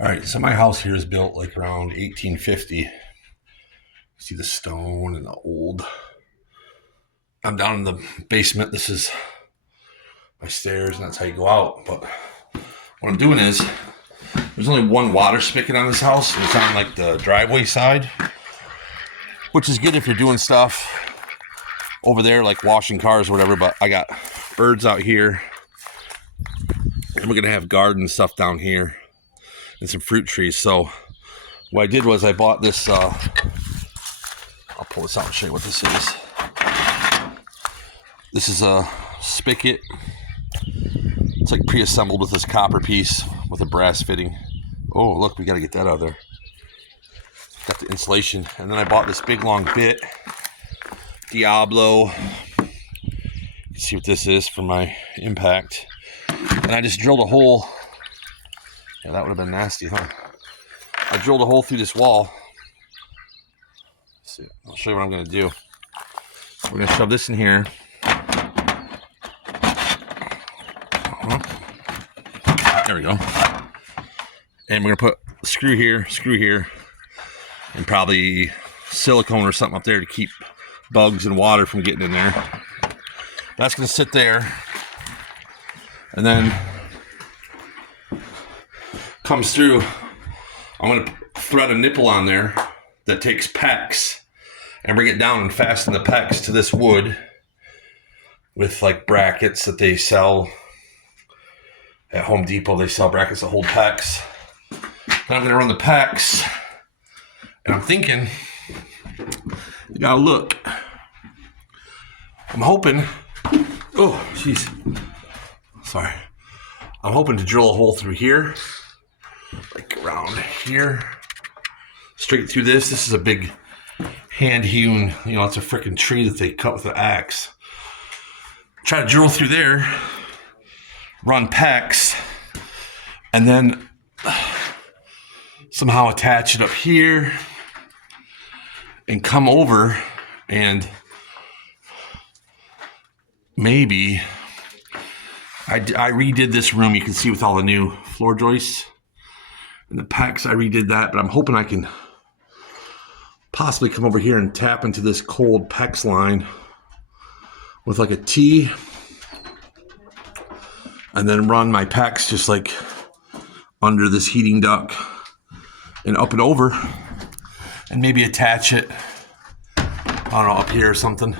All right, so my house here is built like around 1850. See the stone and the old. I'm down in the basement. This is my stairs, and that's how you go out. But what I'm doing is, there's only one water spigot on this house, and it's on like the driveway side, which is good if you're doing stuff over there, like washing cars or whatever. But I got birds out here, and we're gonna have garden stuff down here and some fruit trees. So what I did was I bought this. I'll pull this out and show you what this is. This is a spigot. It's like pre-assembled with this copper piece with a brass fitting. Oh, look, we got to get that out of there. Got the insulation. And then I bought this big long bit. Diablo. You can see what this is for my impact. And I just drilled a hole. Yeah, that would have been nasty, huh? I drilled a hole through this wall. Let's see. I'll show you what I'm going to do. We're going to shove this in here. There we go. And we're going to put a screw here, and probably silicone or something up there to keep bugs and water from getting in there. That's going to sit there. And then comes through. I'm going to thread a nipple on there that takes PEX and bring it down and fasten the PEX to this wood with like brackets that they sell at Home Depot. They sell brackets that hold PEX. Then I'm going to run the PEX, and I'm thinking, you gotta look. I'm hoping, oh, jeez. Sorry. I'm hoping to drill a hole through here, like around here, straight through this. This is a big hand-hewn, it's a freaking tree that they cut with an axe. Try to drill through there, run PEX, and then somehow attach it up here and come over, and maybe I redid this room. You can see with all the new floor joists and the PEX, I redid that, but I'm hoping I can possibly come over here and tap into this cold PEX line with like a T, and then run my PEX just like under this heating duct and up and over, and maybe attach it, I don't know, up here or something.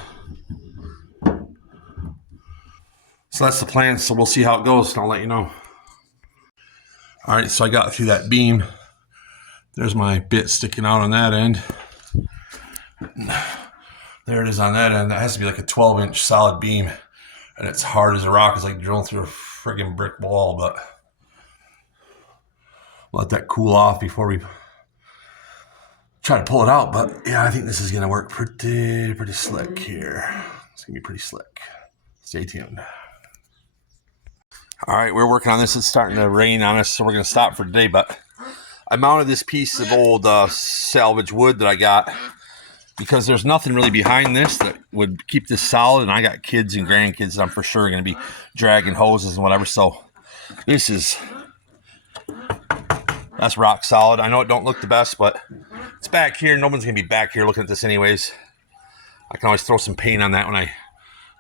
So that's the plan. So we'll see how it goes, and I'll let you know. All right, so I got through that beam. There's my bit sticking out on that end. There it is on that end. That has to be like a 12-inch solid beam, and it's hard as a rock. It's like drilling through a friggin' brick wall, but let that cool off before we try to pull it out. But yeah, I think this is gonna work pretty slick here. It's gonna be pretty slick. Stay tuned. All right, we're working on this. It's starting to rain on us, so we're gonna stop for today. But I mounted this piece of old salvage wood that I got because there's nothing really behind this that would keep this solid. And I got kids and grandkids that I'm for sure gonna be dragging hoses and whatever. So that's rock solid. I know it don't look the best, but it's back here. No one's gonna be back here looking at this anyways. I can always throw some paint on that when I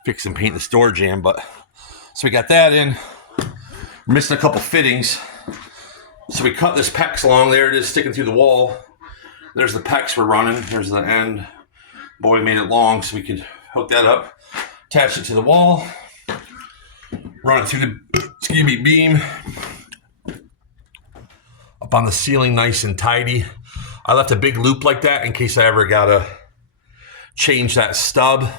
fix and paint the door jamb. But so we got that in. We're missing a couple fittings. So we cut this PEX along. There it is, sticking through the wall. There's the PEX we're running. There's the end. Boy, we made it long so we could hook that up, attach it to the wall, run it through the beam up on the ceiling, nice and tidy. I left a big loop like that in case I ever gotta change that stub.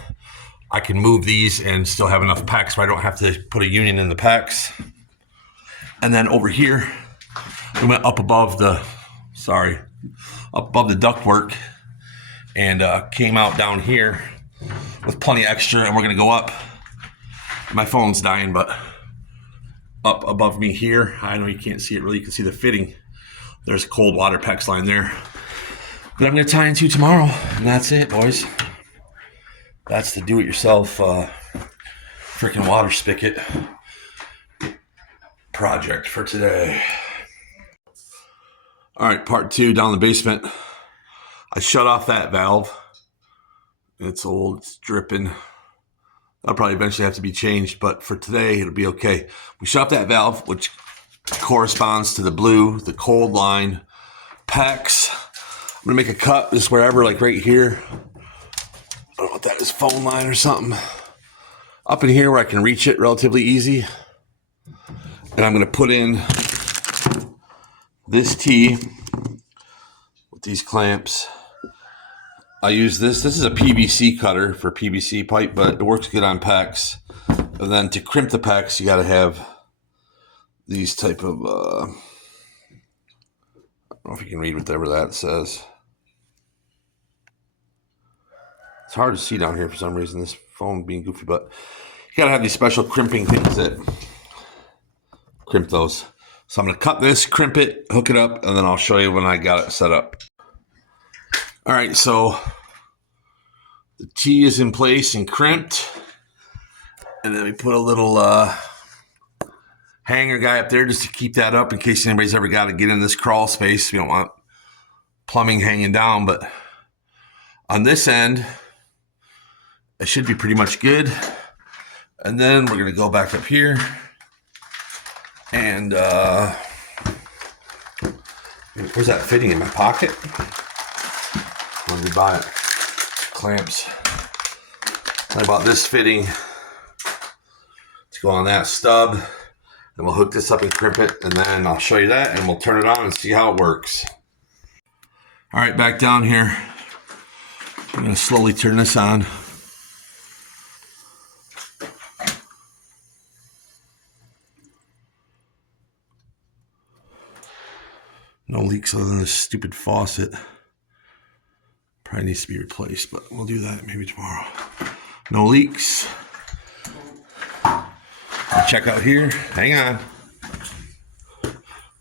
I can move these and still have enough PEX, so I don't have to put a union in the PEX. And then over here, we went up above the ductwork and came out down here with plenty extra, and we're gonna go up. My phone's dying, but up above me here, I know you can't see it really, you can see the fitting. There's a cold water PEX line there that I'm gonna tie into tomorrow, and that's it, boys. That's the do-it-yourself freaking water spigot project for today. All right, part 2 down the basement. I shut off that valve. It's old, it's dripping. That'll probably eventually have to be changed, but for today, it'll be okay. We shut off that valve, which corresponds to the blue, the cold line, PEX. I'm gonna make a cut just wherever, like right here. I don't know what that is, phone line or something. Up in here where I can reach it relatively easy. And I'm gonna put in this T with these clamps. I use this. This is a PVC cutter for PVC pipe, but it works good on PEX. And then to crimp the PEX, you got to have these type of, I don't know if you can read whatever that says. It's hard to see down here for some reason, this phone being goofy, but you got to have these special crimping things that crimp those. So I'm going to cut this, crimp it, hook it up, and then I'll show you when I got it set up. All right, so the T is in place and crimped. And then we put a little hanger guy up there just to keep that up in case anybody's ever got to get in this crawl space. We don't want plumbing hanging down, but on this end, it should be pretty much good. And then we're going to go back up here and where's that fitting in my pocket? When did we buy it? Clamps. I bought this fitting to go on that stub, and we'll hook this up and crimp it, and then I'll show you that, and we'll turn it on and see how it works. All right, back down here. I'm going to slowly turn this on. No leaks other than this stupid faucet. Probably needs to be replaced, but we'll do that maybe tomorrow. No leaks. Check out here. Hang on.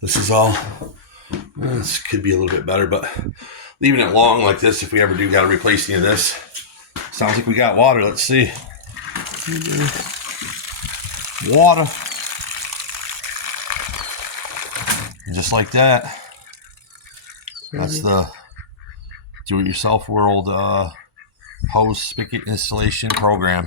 This is all. This could be a little bit better, but leaving it long like this, if we ever do got to replace any of this. Sounds like we got water. Let's see. Water. Just like that. That's the do-it-yourself world hose spigot installation program.